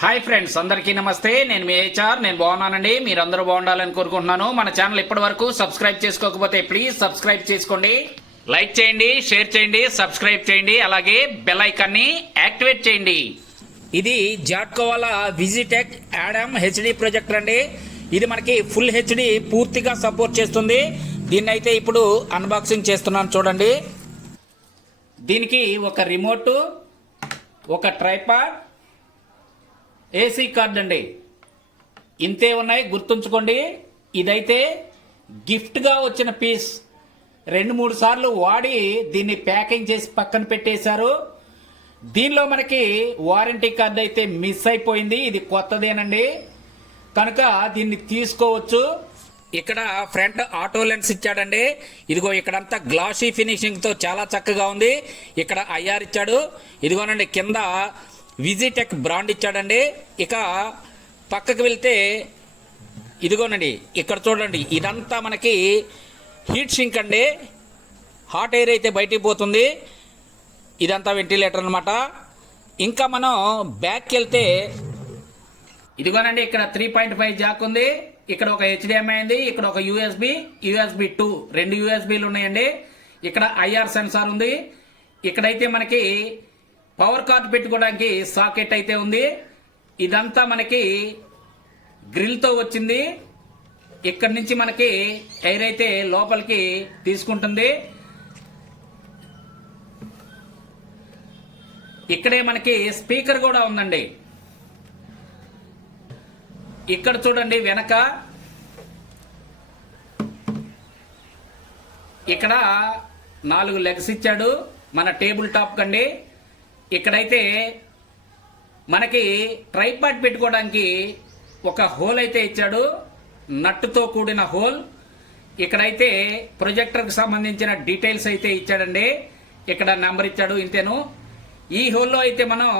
Hi friends, అందరికీ నమస్తే. నేను మీ హెచ్ఆర్. నేను బాగున్నానండి. మీరందరూ బాగుండాలని కోరుకుంటున్నాను. మన ఛానల్ ఇప్పటి వరకు సబ్స్క్రైబ్ చేసుకోకపోతే ప్లీజ్ సబ్స్క్రైబ్ చేసుకోండి, లైక్ చేయండి, షేర్ చేయండి, సబ్స్క్రైబ్ చేయండి, అలాగే బెల్ ఐకాన్ని యాక్టివేట్ చేయండి. ఇది జాట్కోవాలా విజిటెక్ యాడమ్ హెచ్డి ప్రొజెక్టర్ అండి. ఇది మనకి ఫుల్ హెచ్డి పూర్తిగా సపోర్ట్ చేస్తుంది. దీన్ని అయితే ఇప్పుడు అన్బాక్సింగ్ చేస్తున్నాను చూడండి. దీనికి ఒక రిమోట్, ఒక ట్రైపాడ్, ఏసీ కార్డ్ అండి, ఇంతే ఉన్నాయి. గుర్తుంచుకోండి, ఇదైతే గిఫ్ట్గా వచ్చిన పీస్. 2-3 సార్లు వాడి దీన్ని ప్యాకింగ్ చేసి పక్కన పెట్టేశారు. దీనిలో మనకి వారంటీ కార్డు అయితే మిస్ అయిపోయింది. ఇది కొత్తదేనండి, కనుక దీన్ని తీసుకోవచ్చు. ఇక్కడ ఫ్రంట్ ఆటో లెన్స్ ఇచ్చాడండి. ఇదిగో ఇక్కడంతా గ్లాసీ ఫినిషింగ్ తో చాలా చక్కగా ఉంది. ఇక్కడ ఐఆర్ ఇచ్చాడు. ఇదిగోనండి కింద విజిటెక్ బ్రాండ్ ఇచ్చాడండి. ఇక పక్కకు వెళ్తే ఇదిగోనండి ఇక్కడ చూడండి, ఇదంతా మనకి హీట్ సింక్ అండి. హాట్ ఎయిర్ అయితే బయటికి పోతుంది. ఇదంతా వెంటిలేటర్ అనమాట. ఇంకా మనం బ్యాక్కి వెళ్తే ఇదిగోనండి ఇక్కడ 3.5 జాక్ ఉంది. ఇక్కడ ఒక హెచ్డిఎంఐ ఉంది. ఇక్కడ ఒక యూఎస్బి 2 రెండు యూఎస్బీలు ఉన్నాయండి. ఇక్కడ ఐఆర్ సెన్సార్ ఉంది. ఇక్కడైతే మనకి పవర్ కార్డ్ పెట్టుకోవడానికి సాకెట్ అయితే ఉంది. ఇదంతా మనకి గ్రిల్ తో వచ్చింది. ఇక్కడ నుంచి మనకి ఎయిర్ అయితే లోపలికి తీసుకుంటుంది. ఇక్కడే మనకి స్పీకర్ కూడా ఉందండి. ఇక్కడ చూడండి వెనక ఇక్కడ 4 లెగ్స్ ఇచ్చాడు మన టేబుల్ టాప్ కండి. ఇక్కడైతే మనకి ట్రైపాడ్ పెట్టుకోవడానికి ఒక హోల్ అయితే ఇచ్చాడు, నట్టుతో కూడిన హోల్. ఇక్కడైతే ప్రొజెక్టర్కి సంబంధించిన డీటెయిల్స్ అయితే ఇచ్చాడండి. ఇక్కడ నెంబర్ ఇచ్చాడు, ఇంతేను. ఈ హోల్లో అయితే మనం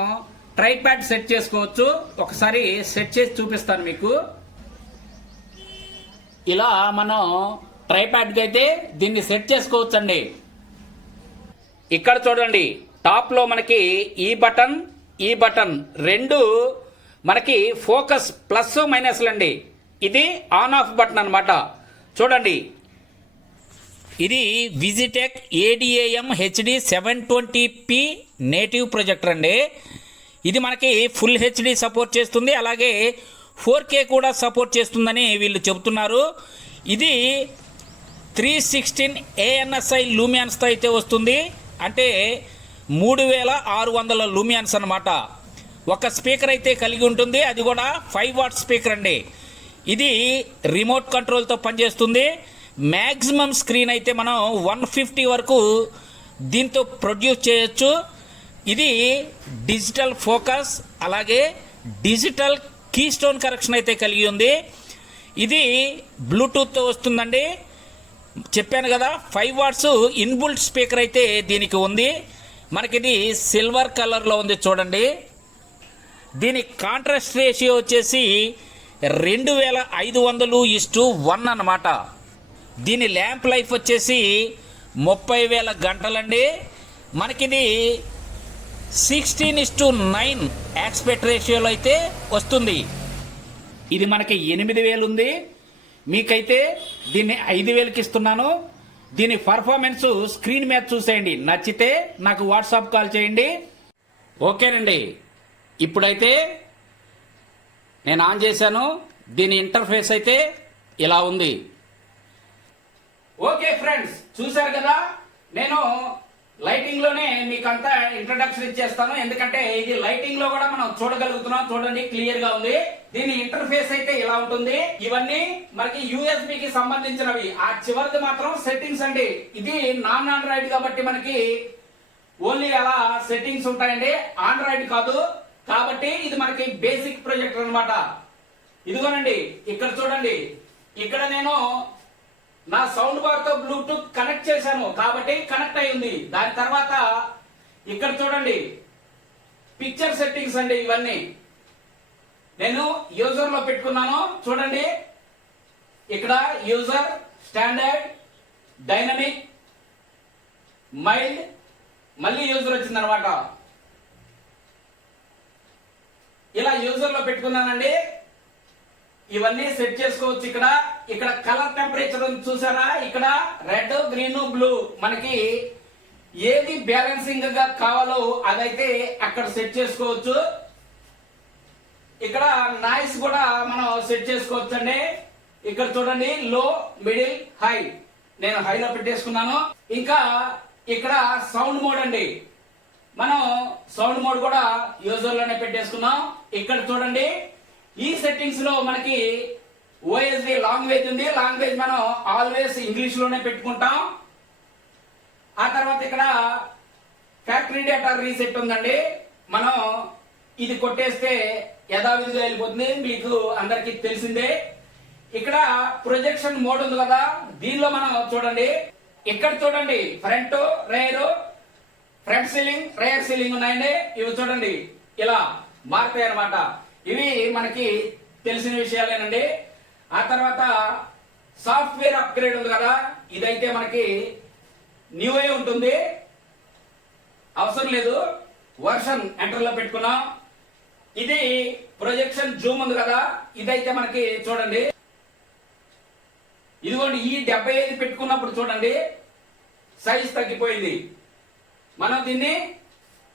ట్రైపాడ్ సెట్ చేసుకోవచ్చు. ఒకసారి సెట్ చేసి చూపిస్తాను మీకు. ఇలా మనం ట్రైపాడ్కి అయితే దీన్ని సెట్ చేసుకోవచ్చండి. ఇక్కడ చూడండి టాప్ లో మనకి ఈ బటన్ రెండు మనకి ఫోకస్ ప్లస్ మైనస్లు అండి. ఇది ఆన్ ఆఫ్ బటన్ అనమాట. చూడండి, ఇది విజిటెక్ ఏడిఏఎం హెచ్డి 720p నేటివ్ ప్రొజెక్టర్ అండి. ఇది మనకి ఫుల్ హెచ్డి సపోర్ట్ చేస్తుంది, అలాగే 4K కూడా సపోర్ట్ చేస్తుందని వీళ్ళు చెబుతున్నారు. ఇది 316 ANSI లూమియాన్స్తో అయితే వస్తుంది. అంటే 3600 లూమియాన్స్ అనమాట. ఒక స్పీకర్ అయితే కలిగి ఉంటుంది, అది కూడా 5 వాట్ స్పీకర్ అండి. ఇది రిమోట్ కంట్రోల్తో పనిచేస్తుంది. మ్యాక్సిమం స్క్రీన్ అయితే మనం 150 వరకు దీంతో ప్రొడ్యూస్ చేయొచ్చు. ఇది డిజిటల్ ఫోకస్, అలాగే డిజిటల్ కీ స్టోన్ కరెక్షన్ అయితే కలిగి ఉంది. ఇది బ్లూటూత్తో వస్తుందండి. చెప్పాను కదా, 5 వాట్స్ ఇన్బుల్ట్ స్పీకర్ అయితే దీనికి ఉంది. మనకిది సిల్వర్ కలర్లో ఉంది చూడండి. దీని కాంట్రాస్ట్ రేషియో వచ్చేసి 2500:1 అన్నమాట. దీని ల్యాంప్ లైఫ్ వచ్చేసి 30,000 గంటలండి. మనకిది 16:9 ఆస్పెక్ట్ రేషియోలో అయితే వస్తుంది. ఇది మనకి 8,000 ఉంది. మీకైతే దీన్ని 5,000కి ఇస్తున్నాను. దీని పర్ఫార్మెన్స్ స్క్రీన్ మీద చూసేయండి. నచ్చితే నాకు వాట్సాప్ కాల్ చేయండి. ఓకేనండి, ఇప్పుడైతే నేను ఆన్ చేశాను. దీని ఇంటర్ఫేస్ అయితే ఇలా ఉంది. ఓకే ఫ్రెండ్స్, చూశారు కదా. నేను లైటింగ్ లోనే మీకు అంతా ఇంట్రడక్షన్ ఇచ్చేస్తాను, ఎందుకంటే ఇది లైటింగ్ లో కూడా మనం చూడగలుగుతున్నాం. చూడండి, క్లియర్ గా ఉంది. దీని ఇంటర్ఫేస్ అయితే ఇలా ఉంటుంది. ఇవన్నీ మనకి యూఎస్బి కి సంబంధించినవి. ఆ చివరిది మాత్రం సెట్టింగ్స్ అండి. ఇది నాన్ ఆండ్రాయిడ్ కాబట్టి మనకి ఓన్లీ అలా సెట్టింగ్స్ ఉంటాయండి, ఆండ్రాయిడ్ కాదు. కాబట్టి ఇది మనకి బేసిక్ ప్రొజెక్టర్ అనమాట. ఇదిగోనండి ఇక్కడ చూడండి, ఇక్కడ నేను నా సౌండ్ బార్ తో బ్లూటూత్ కనెక్ట్ చేశాను కాబట్టి కనెక్ట్ అయ్యింది. దాని తర్వాత ఇక్కడ చూడండి పిక్చర్ సెట్టింగ్స్ అండి. ఇవన్నీ నేను యూజర్ లో పెట్టుకున్నాను. చూడండి, ఇక్కడ యూజర్, స్టాండర్డ్, డైనమిక్, మైల్డ్, మళ్ళీ యూజర్ వచ్చింది అనమాట. ఇలా యూజర్ లో పెట్టుకున్నానండి. ఇవన్నీ సెట్ చేసుకోవచ్చు. ఇక్కడ కలర్ టెంపరేచర్ చూసారా, ఇక్కడ రెడ్, గ్రీన్, బ్లూ మనకి ఏది బ్యాలెన్సింగ్ గా కావాలో అదైతే అక్కడ సెట్ చేసుకోవచ్చు. ఇక్కడ నాయిస్ కూడా మనం సెట్ చేసుకోవచ్చు అండి. ఇక్కడ చూడండి, లో, మిడిల్, హై. నేను హైలో పెట్టేసుకున్నాను. ఇంకా ఇక్కడ సౌండ్ మోడ్ అండి, మనం సౌండ్ మోడ్ కూడా యూజర్ లోనే పెట్టేసుకున్నాం. ఇక్కడ చూడండి, ఈ సెట్టింగ్స్ లో మనకి ఓఎస్డి లాంగ్వేజ్ ఉంది. లాంగ్వేజ్ మనం ఆల్వేస్ ఇంగ్లీష్ లోనే పెట్టుకుంటాం. ఆ తర్వాత ఇక్కడ ఫ్యాక్టరీ డేటా రీసెట్ ఉందండి. మనం ఇది కొట్టేస్తే యథావిధిగా వెళ్ళిపోతుంది, మీకు అందరికి తెలిసిందే. ఇక్కడ ప్రొజెక్షన్ మోడ్ ఉంది కదా, దీనిలో మనం చూడండి, ఇక్కడ చూడండి front, rare, front ceiling, rare ceiling ఉన్నాయండి. ఇవి చూడండి ఇలా మారుతాయి అన్నమాట. ఇవి మనకి తెలిసిన విషయాలేనండి. ఆ తర్వాత సాఫ్ట్వేర్ అప్గ్రేడ్ ఉంది కదా, ఇదైతే మనకి న్యూ అయి ఉంటుంది, అవసరం లేదు, వర్షన్ ఎంటర్ లో పెట్టుకున్నాం. ఇది ప్రొజెక్షన్ జూమ్ ఉంది కదా, ఇదైతే మనకి చూడండి, ఇదిగోండి ఈ 75 పెట్టుకున్నప్పుడు చూడండి సైజ్ తగ్గిపోయింది. మనం దీన్ని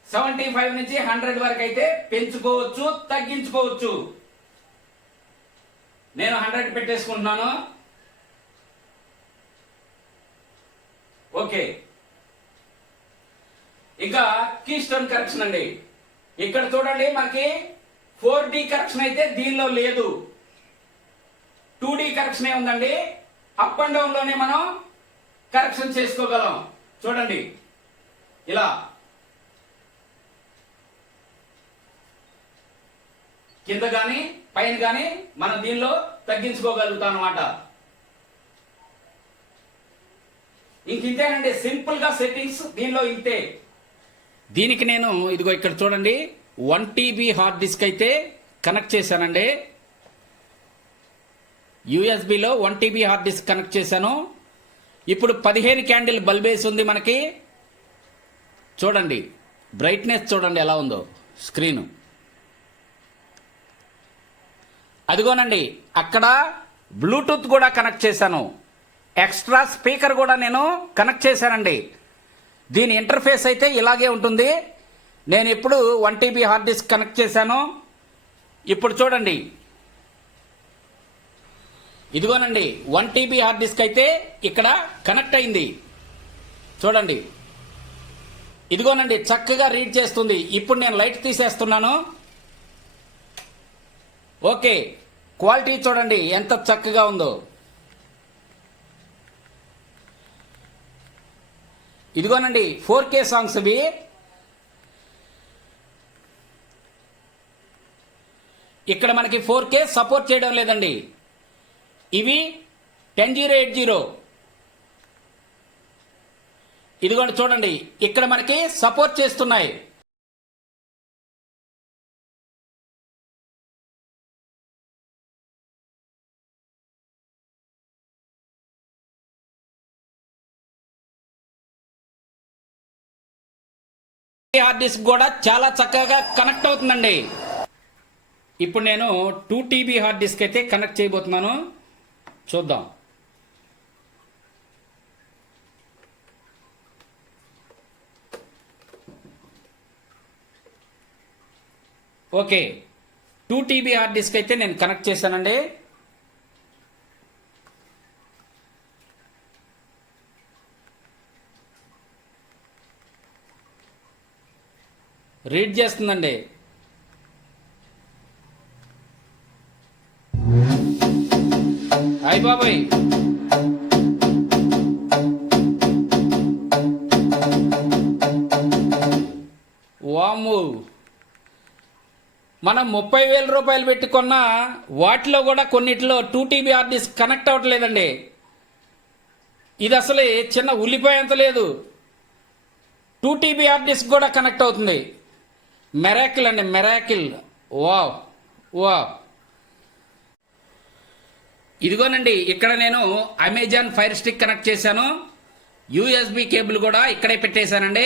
75 నుంచి 100 వరకు అయితే పెంచుకోవచ్చు, తగ్గించుకోవచ్చు. నేను 100 పెట్టేసుకుంటున్నాను. ఓకే. ఇంకా కీ స్టోన్ కరెక్షన్ అండి. ఇక్కడ చూడండి, మనకి 4D కరెక్షన్ అయితే దీనిలో లేదు, 2D కరెక్షన్ ఉందండి. అప్ అండ్ డౌన్ లోనే మనం కరెక్షన్ చేసుకోగలం. చూడండి ఇలా కింద గాని పైన గాని మనం దీనిలో తగ్గించుకోగలుగుతాం అన్నమాట. ఇంతేనండి, సింపుల్ గా సెట్టింగ్స్ దీనిలో ఇంతే. దీనికి నేను ఇదిగో ఇక్కడ చూడండి 1 TB హార్డ్ డిస్క్ అయితే కనెక్ట్ చేశానండి. యూఎస్బిలో 1 TB హార్డ్ డిస్క్ కనెక్ట్ చేశాను. ఇప్పుడు 15 క్యాండిల్ బల్బ్ వేసి ఉంది మనకి. చూడండి బ్రైట్నెస్ చూడండి ఎలా ఉందో స్క్రీన్. అదిగోనండి, అక్కడ బ్లూటూత్ కూడా కనెక్ట్ చేశాను, ఎక్స్ట్రా స్పీకర్ కూడా నేను కనెక్ట్ చేశానండి. దీని ఇంటర్ఫేస్ అయితే ఇలాగే ఉంటుంది. నేను ఇప్పుడు 1 TB హార్డ్ డిస్క్ కనెక్ట్ చేశాను. ఇప్పుడు చూడండి, ఇదిగోనండి 1 TB హార్డ్ డిస్క్ అయితే ఇక్కడ కనెక్ట్ అయింది. చూడండి, ఇదిగోనండి చక్కగా రీడ్ చేస్తుంది. ఇప్పుడు నేను లైట్ తీసేస్తున్నాను. ఓకే, క్వాలిటీ చూడండి ఎంత చక్కగా ఉందో. ఇదిగోనండి 4K సాంగ్స్ ఇవి. ఇక్కడ మనకి 4K సపోర్ట్ చేయడం లేదండి. ఇవి 10080. ఇదిగోండి చూడండి, ఇక్కడ మనకి సపోర్ట్ చేస్తున్నాయి. హార్డ్ డిస్క్ కూడా చాలా చక్కగా కనెక్ట్ అవుతుందండి. ఇప్పుడు నేను 2 TB హార్డ్ డిస్క్ అయితే కనెక్ట్ చేయబోతున్నాను. చూద్దాం. ఓకే, 2 TB హార్డ్ డిస్క్ అయితే నేను కనెక్ట్ చేశానండి. రీడ్ చేస్తుందండి. అయ్ బాబాయ్, వాము, మనం 30,000 రూపాయలు పెట్టుకున్న వాటిలో కూడా కొన్నిటిలో 2 TB హార్డ్ డిస్క్ కనెక్ట్ అవ్వట్లేదండి. ఇది అసలు చిన్న ఉల్లిపాయంత లేదు, 2 TB హార్డ్ డిస్క్ కూడా కనెక్ట్ అవుతుంది. మెరాకిల్ అండి, మెరాకిల్. Wow wow. ఇదిగోనండి, ఇక్కడ నేను అమెజాన్ ఫైర్ స్టిక్ కనెక్ట్ చేశాను. యూఎస్బి కేబుల్ కూడా ఇక్కడే పెట్టేశానండి.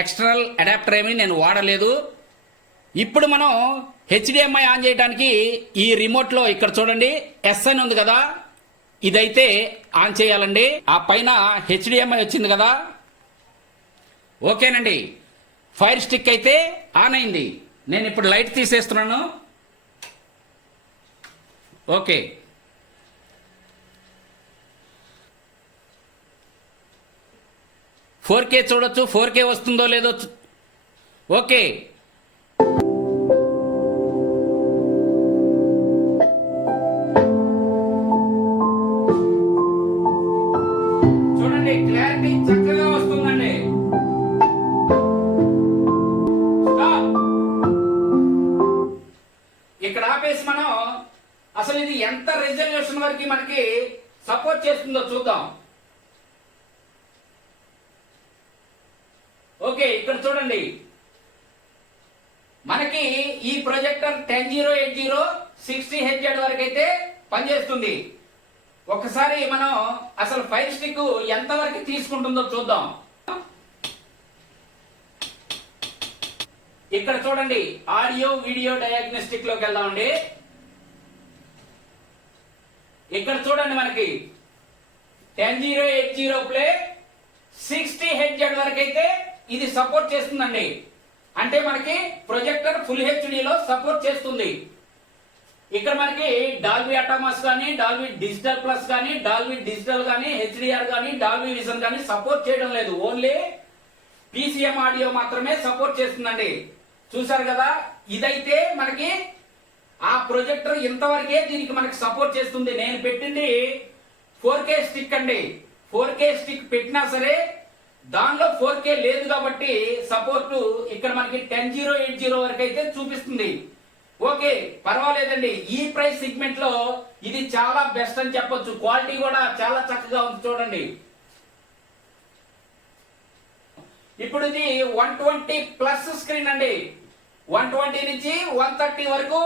ఎక్స్టర్నల్ అడాప్టర్ ఏమీ నేను వాడలేదు. ఇప్పుడు మనం హెచ్డిఎంఐ ఆన్ చేయడానికి ఈ రిమోట్లో ఇక్కడ చూడండి ఎస్ అని ఉంది కదా, ఇదైతే ఆన్ చేయాలండి. ఆ పైన హెచ్డిఎంఐ వచ్చింది కదా, ఓకేనండి. ఫైర్ స్టిక్ అయితే ఆన్ అయింది. నేను ఇప్పుడు లైట్ తీసేస్తున్నాను. ఓకే, 4K చూడొచ్చు. 4K వస్తుందో లేదో. ఓకే, చూడండి క్లారిటీ చక్కగా వస్తుందండి. ఇక్కడ ఆపేసి మనం అసలు ఇది ఎంత రిజల్యూషన్ వరకు మనకి సపోర్ట్ చేస్తుందో చూద్దాం. ఓకే, ఇక్కడ చూడండి మనకి ఈ ప్రొజెక్టర్ 10080 60Hz వరకు అయితే పనిచేస్తుంది. ఒకసారి మనం అసలు ఫైర్ స్టిక్ ఎంత వరకు తీసుకుంటుందో చూద్దాం. ఇక్కడ చూడండి ఆడియో వీడియో డయాగ్నోస్టిక్ లోకి వెళ్దామండి. ఇక్కడ చూడండి మనకి 10080 ప్లే 60Hz వరకు అయితే ఇది సపోర్ట్ చేస్తుందండి. అంటే మనకి ప్రొజెక్టర్ ఫుల్ హెచ్డిలో సపోర్ట్ చేస్తుంది. ఇక్కడ మనకి డాల్బీ అటామస్ కానీ, డాల్బీ డిజిటల్ ప్లస్ కానీ, డాల్బీ డిజిటల్ కానీ, హెచ్డిఆర్ కానీ, డాల్బీ విజన్ కానీ సపోర్ట్ చేయడం లేదు. ఓన్లీ పిసిఎం ఆడియో మాత్రమే సపోర్ట్ చేస్తుందండి. చూసారు కదా, ఇదైతే మనకి ఆ ప్రొజెక్టర్ ఇంతవరకే దీనికి మనకి సపోర్ట్ చేస్తుంది. నేను పెట్టింది 4K స్టిక్ అండి. 4K స్టిక్ పెట్టినా సరే దానిలో 4K లేదు కాబట్టి సపోర్ట్ ఇక్కడ మనకి 10080 వరకు అయితే చూపిస్తుంది. ఓకే, పర్వాలేదండి. ఈ ప్రైస్ సెగ్మెంట్ లో ఇది చాలా బెస్ట్ అని చెప్పొచ్చు. క్వాలిటీ కూడా చాలా చక్కగా ఉంది చూడండి. ఇప్పుడు ఇది 120 ప్లస్ స్క్రీన్ అండి. 120 నుంచి 130 వరకు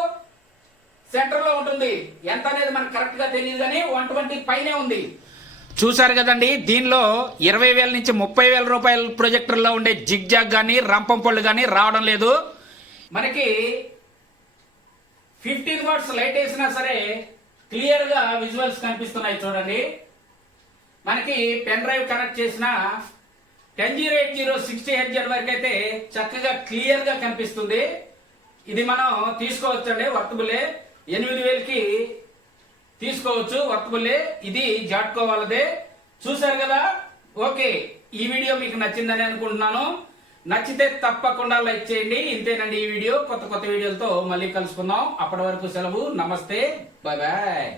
సెంటర్ లో ఉంటుంది. ఎంత అనేది మనకు కరెక్ట్ గా తెలియదు కానీ 120 పైనే ఉంది. చూసారు కదండి, దీనిలో 20,000 నుంచి 30,000 రూపాయల ప్రొజెక్టర్లో ఉండే జిగ్ జాగ్ కానీ రంపం పళ్ళు కానీ రావడం లేదు. మనకి 15 వాట్స్ లైట్ వేసినా సరే క్లియర్ గా విజువల్స్ కనిపిస్తున్నాయి చూడండి. మనకి పెన్ డ్రైవ్ కనెక్ట్ చేసిన 10080 60Hz వరకు అయితే చక్కగా క్లియర్ గా కనిపిస్తుంది. ఇది మనం తీసుకోవచ్చండి, వర్తబులే. 8,000కి తీసుకోవచ్చు, వర్తబులే. ఇది జాట్కో వాళ్ళదే. చూసారు కదా. ఓకే, ఈ వీడియో మీకు నచ్చిందని అనుకుంటున్నాను. నచ్చితే తప్పకుండా లైక్ చేయండి. ఇంతేనండి ఈ వీడియో. కొత్త కొత్త వీడియోలతో మళ్ళీ కలుసుకుందాం. అప్పటి వరకు సెలవు. నమస్తే, బాయ్ బాయ్.